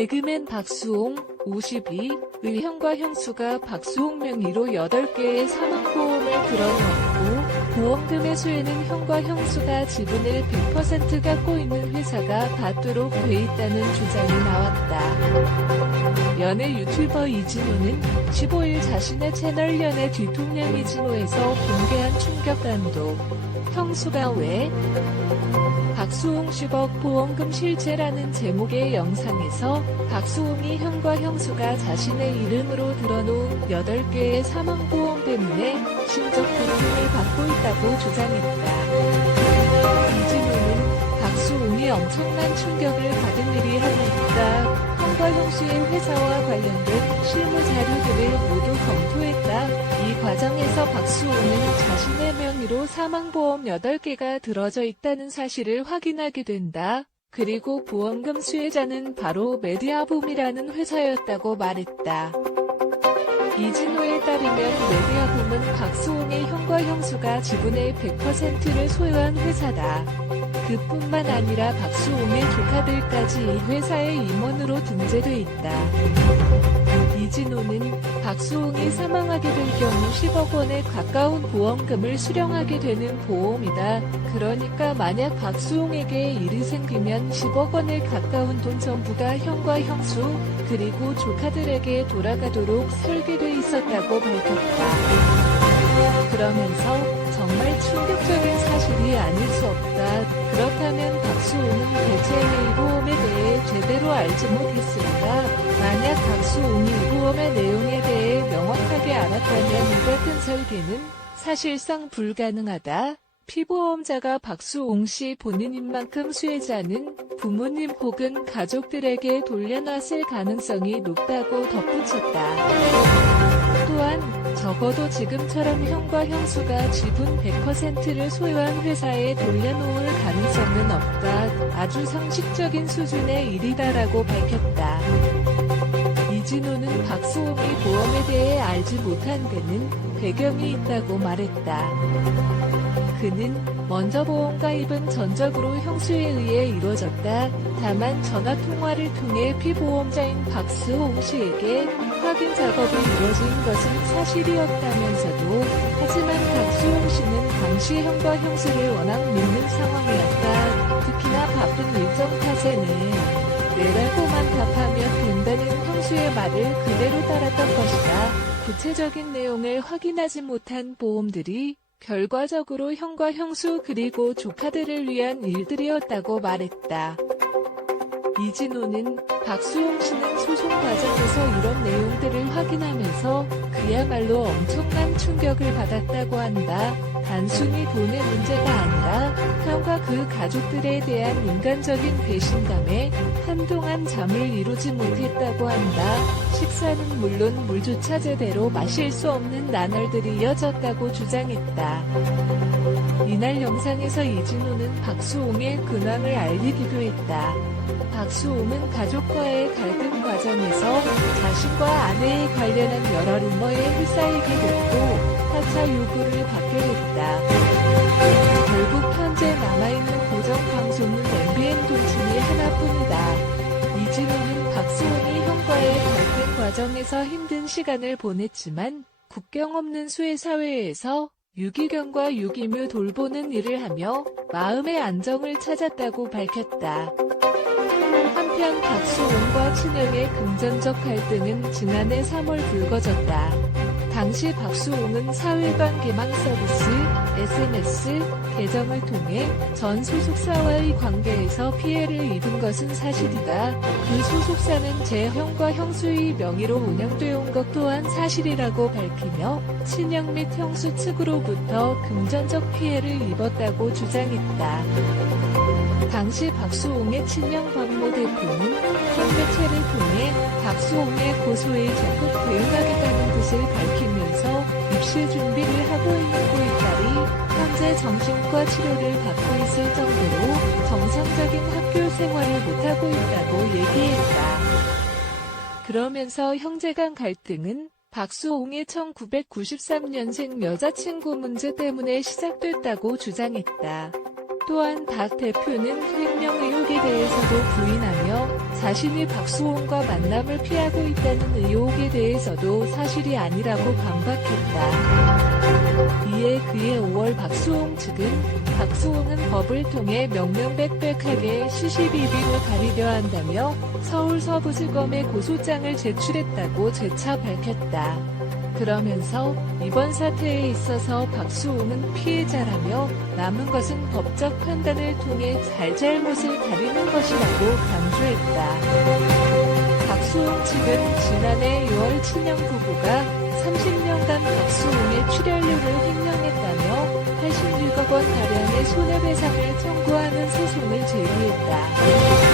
개그맨 박수홍, 52의 형과 형수가 박수홍 명의로 8개의 사망보험을 들어놓았고 보험금의 수혜는 형과 형수가 지분을 100% 갖고 있는 회사가 받도록 돼 있다는 주장이 나왔다. 연예 유튜버 이진호는 15일 자신의 채널 연예 뒤통령 이진호에서 공개한 충격단도 형수가 왜? 박수홍 10억 보험금 실체라는 제목의 영상에서 박수홍이 형과 형수가 자신의 이름으로 들어놓은 8개의 사망보험 때문에 신적 고통을 받고 있다고 주장했다. 이진호는 박수홍이 엄청난 충격을 받은 일이 하나 있다. 형과 형수의 회사와 관련된 실무 자료들을 모두 검토했다. 이 과정에서 박수홍은 자신의 명의로 사망보험 8개가 들어져 있다는 사실을 확인하게 된다. 그리고 보험금 수혜자는 바로 메디아붐이라는 회사였다고 말했다. 이진호에 따르면 메디아붐은 박수홍의 형과 형수가 지분의 100%를 소유한 회사다. 그뿐만 아니라 박수홍의 조카들까지 이 회사의 임원으로 등재돼 있다. 이진호는 박수홍이 사망하게 될 경우 10억 원에 가까운 보험금을 수령하게 되는 보험이다. 그러니까 만약 박수홍에게 일이 생기면 10억 원에 가까운 돈 전부가 형과 형수 그리고 조카들에게 돌아가도록 설계돼 있었다고 밝혔다. 그러면서 정말 충격적인 사실이 아닐 수 없다. 그렇다면 박수홍은 대체 이 보험에 대해 제대로 알지 못했을까? 만약 박수홍이 이 보험의 내용에 대해 명확하게 알았다면 이 같은 설계는 사실상 불가능하다. 피보험자가 박수홍 씨 본인인 만큼 수혜자는 부모님 혹은 가족들에게 돌려놨을 가능성이 높다고 덧붙였다. 또한 적어도 지금처럼 형과 형수가 지분 100%를 소유한 회사에 돌려놓을 가능성은 없다. 아주 상식적인 수준의 일이다라고 밝혔다. 이진호는 박수홍이 보험에 대해 알지 못한 데는 배경이 있다고 말했다. 그는 먼저 보험 가입은 전적으로 형수에 의해 이루어졌다. 다만 전화통화를 통해 피보험자인 박수홍 씨에게 확인 작업이 이루어진 것은 사실이었다면서도 하지만 박수홍 씨는 당시 형과 형수를 워낙 믿는 상황이었다. 특히나 바쁜 일정 탓에는 네라고만 답하면 된다는 형수의 말을 그대로 따랐던 것이다. 구체적인 내용을 확인하지 못한 보험들이 결과적으로 형과 형수 그리고 조카들을 위한 일들이었다고 말했다. 이진호는 박수홍 씨는 소송 과정에서 이런 내용들을 확인하면서 그야말로 엄청난 충격을 받았다고 한다. 단순히 돈의 문제가 아니라 형과 그 가족들에 대한 인간적인 배신감에 한동안 잠을 이루지 못했다고 한다. 식사는 물론 물조차 제대로 마실 수 없는 나날들이 이어졌다고 주장했다. 이날 영상에서 이진호는 박수홍의 근황을 알리기도 했다. 박수홍은 가족과의 갈등 과정에서 자신과 아내에 관련한 여러 루머에 휩싸이게 됐고 4차 요구를 받게 됐다. 결국 현재 남아있는 고정 방송은 MBN 동침이 하나뿐이다. 이진호는 박수홍이 형과의 갈등 과정에서 힘든 시간을 보냈지만 국경 없는 수혜 사회에서 유기견과 유기묘 돌보는 일을 하며 마음의 안정을 찾았다고 밝혔다. 한편 박수홍과 친형의 금전적 갈등은 지난해 3월 불거졌다. 당시 박수홍은 사회관 개망 서비스 SNS 계정을 통해 전 소속사와의 관계에서 피해를 입은 것은 사실이다. 그 소속사는 제 형과 형수의 명의로 운영되어 온 것 또한 사실이라고 밝히며 친형 및 형수 측으로부터 금전적 피해를 입었다고 주장했다. 당시 박수홍의 친형 박모 대표는 현대체를 통해 박수홍의 고소에 적극 대응하겠다는 뜻을 밝히면서 입시 준비를 하고 있는 고의 딸이 현재 정신과 치료를 받고 있을 정도로 정상적인 학교 생활을 못하고 있다고 얘기했다. 그러면서 형제간 갈등은 박수홍의 1993년생 여자친구 문제 때문에 시작됐다고 주장했다. 또한 박 대표는 횡령 의혹에 대해서도 부인하며 자신이 박수홍과 만남을 피하고 있다는 의혹에 대해서도 사실이 아니라고 반박했다. 이에 그해 5월 박수홍 측은 박수홍은 법을 통해 명명백백하게 시시비비로 가리려 한다며 서울 서부지검에 고소장을 제출했다고 재차 밝혔다. 그러면서 이번 사태에 있어서 박수홍은 피해자라며 남은 것은 법적 판단을 통해 잘잘못을 가리는 것이라고 강조했다. 박수홍 측은 지난해 6월 친형 부부가 30년간 박수홍의 출연료를 횡령했다며 86억 원 가량의 손해배상을 청구하는 소송을 제기했다.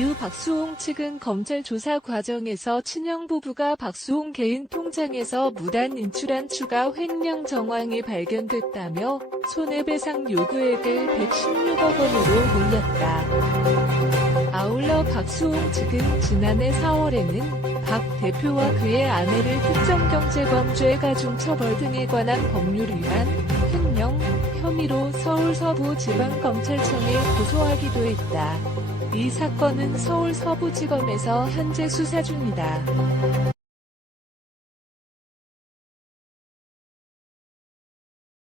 이후 박수홍 측은 검찰 조사 과정에서 친형 부부가 박수홍 개인 통장에서 무단 인출한 추가 횡령 정황이 발견됐다며 손해배상 요구액을 116억 원으로 늘렸다. 아울러 박수홍 측은 지난해 4월에는 박 대표와 그의 아내를 특정경제범죄 가중처벌 등에 관한 법률 위반, 횡령 혐의로 서울 서부지방검찰청에 고소하기도 했다. 이 사건은 서울 서부지검에서 현재 수사 중이다.